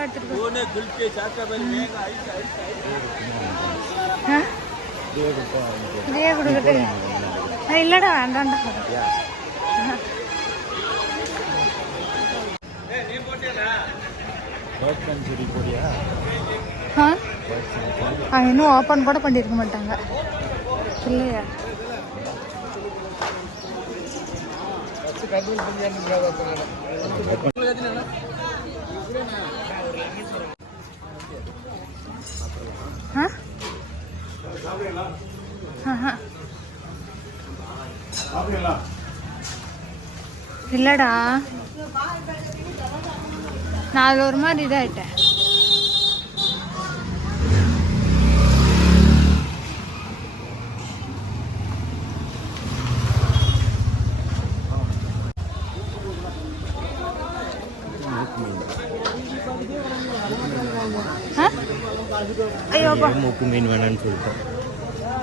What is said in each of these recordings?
ரூபாய் எடுத்துட்டு இதே கொடுக்கட்டு இல்லடா வேண்டாம்டா இன்னும் ஓப்பன் கூட பண்ணிருக்க மாட்டாங்க இல்லையா இல்லடா நான் அதில் ஒரு மாதிரி இதாயிட்டேன் ஐயோப்பா மூக்கு மீன் வேணான்னு சொல்லிட்டேன்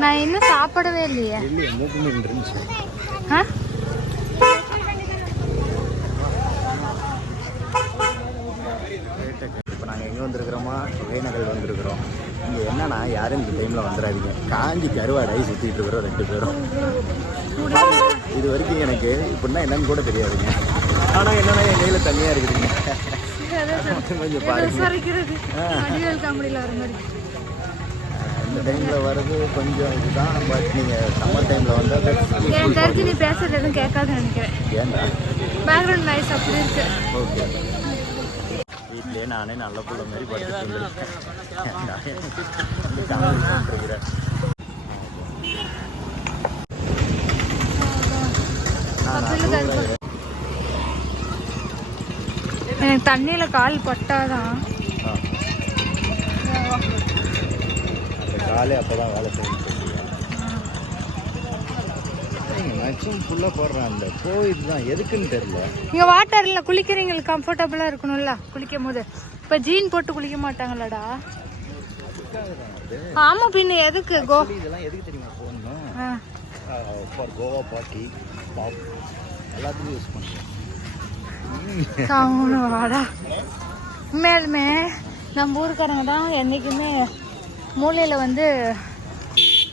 நான் இன்னும் சாப்பிடவே இல்லையே மூக்கு மீன் இருந்துச்சு இப்போ நாங்கள் எங்கே வந்திருக்கிறோமா ஒகேனக்கல் வந்திருக்கிறோம் இங்கே என்னன்னா யாரும் இந்த டைமில் வந்துடாதீங்க காஞ்சி கருவாடாகி சுற்றிட்டு இருக்கிறோம் 2 பேரும் இது வரைக்கும் எனக்கு இப்படின்னா என்னன்னு கூட தெரியாதுங்க ஆனால் என்னன்னா என் கையில் தனியாக இருக்குதுங்க கொஞ்சம் பாருங்க இந்த டைமில் வர்றது கொஞ்சம் இதுதான் பட் நீங்கள் சம்மர் டைமில் வந்து என் தெரிஞ்சு நீ பேசுறது எதுவும் கேட்காதுன்னு நினைக்கிறேன் ஏன்டா பேக்ரவுண்ட் நாய்ஸ் அப்படி இருக்கு ஓகே வீட்டிலே நானே நல்ல பிள்ளை மாதிரி படுத்துட்டு எனக்கு தண்ணியில் கால் பட்டாதான் அந்த காலே அப்போதான் வேலை செய்யணும் மேக்ஸிமம் ஃபுல்லாக போடுறேன் அந்த கோயில் தான் எதுக்குன்னு தெரியல இங்கே வாட்டரில் குளிக்கிறீங்களுக்கு கம்ஃபர்டபுளாக இருக்கணும்ல குளிக்கும் போது இப்போ ஜீன் போட்டு குளிக்க மாட்டாங்களடா ஆமாம் பின்ன எதுக்கு இதெல்லாம் எதுக்கு தெரியுமா போடணும் ஃபார் கோவா பார்ட்டி பாப் எல்லாத்துக்கும் யூஸ் பண்ணுறேன் வாடா உண்மையாலுமே நம்ம ஊருக்காரங்க தான் என்றைக்குமே மூலையில் வந்து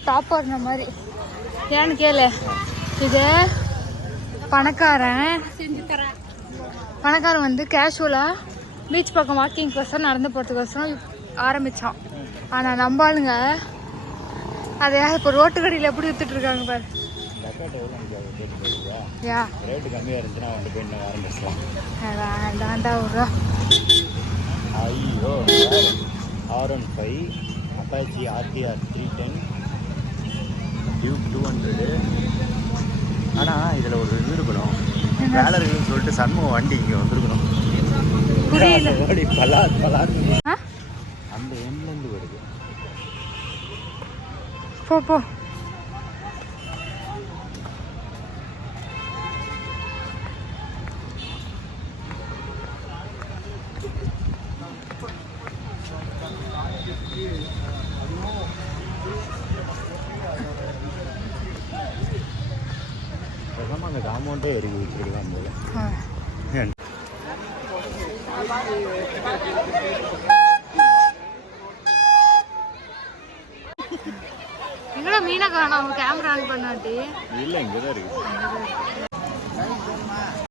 டாப் போடுற மாதிரி ஏன்னு கேளு இது பணக்காரன் வந்து கேஷுவலாக பீச் பக்கம் வாக்கிங்கோசரம் நடந்து போகிறதுக்கோசரம் ஆரம்பித்தான் ஆனால் நம்ம ஆளுங்க அதை இப்போ ரோட்டு கடையில் எப்படி வித்துட்டு இருக்காங்க பாரு ரேட்டு கம்மியாக இருந்துச்சுன்னா வந்து போய் இன்னும் ஆரம்பிச்சிடலாம் வேண்டாண்டா ஒரு ஐயோ R15 அப்பாச்சி RTR 310 டியூப் 200 ஆனால் இதில் ஒரு இது இருக்கணும் வேலை இருக்குன்னு சொல்லிட்டு சண்முகம் வண்டி இங்கே வந்துருக்கணும் அந்த எண்ட்லேருந்து வருது போ அந்த காம்பவுண்டே எரிவி வச்சிருக்கலாம் போல எங்கடா மீனா காணோம் கேமரா ஆன் பண்ணாட்டி இல்லை இங்கே தான் இருக்கு